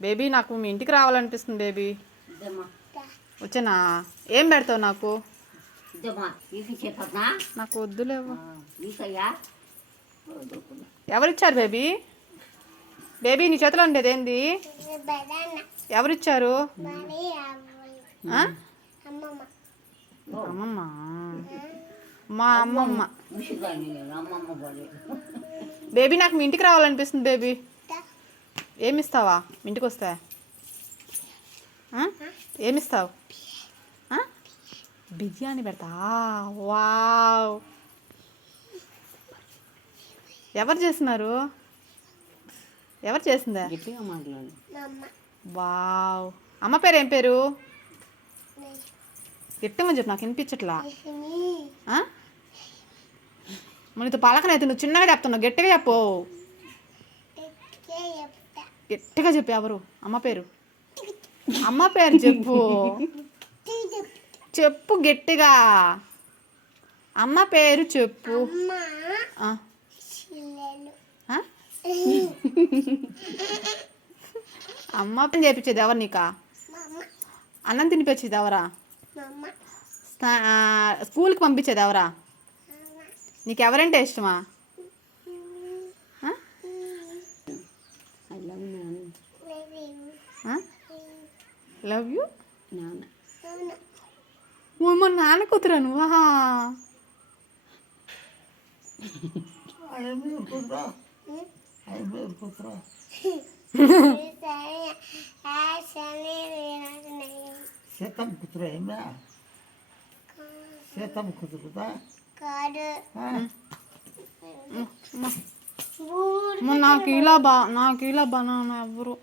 Baby నాకు మీ ఇంటికి రావాలనిపిస్తుంది baby. వచ్చానా? ఏం పెడతావు నాకు? నీకు వద్దులేవు ఎవరిచ్చారు బేబీ? బేబీ నీ చేతిలో ఉండేది ఏంది? ఎవరిచ్చారు? ఆ? అమ్మమ్మ. మా అమ్మమ్మ. బేబీ నాకు మీ ఇంటికి రావాలనిపిస్తుంది బేబీ. ఏమిస్తావా? ఇంటికి వస్తే? ఏమిస్తావు? బిర్యానీ పెడతా. వావ్. ఎవరు చేస్తున్నారు? ఎవరు చేసిందా? వావ్. అమ్మ పేరు ఏం పేరు? గట్టిగా చెప్పు నాకు వినిపించట్లా? ఆ? మనతో పలకనైతే నువ్వు చిన్నగా చెప్తున్నావు గట్టిగా చెప్పు. గట్టిగా చెప్పు ఎవరు? అమ్మ పేరు? అమ్మ పేరు చెప్పు. చెప్పు గట్టిగా. అమ్మ పేరు చెప్పు? అమ్మ. పని చేపించేది ఎవరు నీకా? అన్నం తినిపించేది ఎవరా? స్కూల్కి పంపించేది ఎవరా? నీకు ఎవరంటే ఇష్టమా ఆ? ఐ లవ్ నాన్న ఆ? లవ్ యూ నాన్న. ఓ మా నాన్న కూతురా నువ్వా? సీతమ్మ కూతురు ఏమే? సీతమ్మ కూతురుదా అమ్మ, నాకు ఇలా బా నాకు ఇలా బనానా ఎవరు?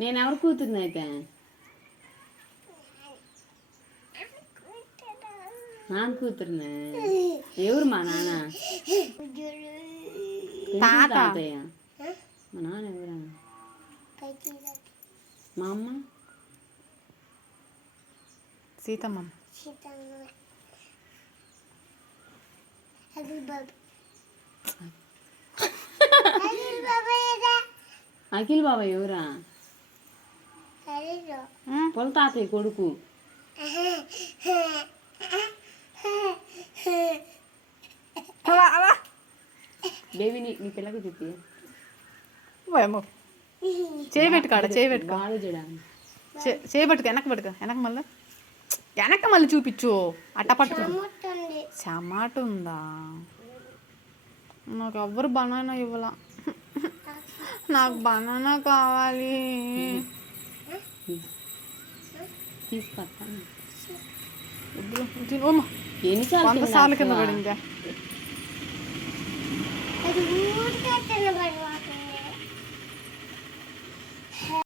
నేను ఎవరు కూతురుని అయితే? నాన్న కూతురునే? ఎవరు మా నాన్న? తాత. తాతయ్య? మా నాన్న ఎవరా? మా అమ్మ? సీతమ్మ. అఖిల్ బాబా ఎవరా? ఉమ్, పొల తాతయ్య కొడుకు. అలా, అలా. బేబీ నీ నీ పిల్లకు చెప్పి ఓయమ్మో. చేయి పెట్టుకో ఆడ చేయి పెట్టుకో బాగా చూడ చే- చేయి పట్టుకో వెనక పట్టుకో వెనక మళ్ళీ. వెనక మళ్ళీ చూపించు అట్ట పట్టుకో. చమాట ఉందా నాకు ఎవ్వరు బనానా ఇవ్వాల. నాకు బనానా కావాలి. తీసుకొస్తాను వద్దులే, వద్దు. ఓమ్మ, ఎన్నిసార్లు వంద తిన్నా సార్లు కింద అసలు? పడిందా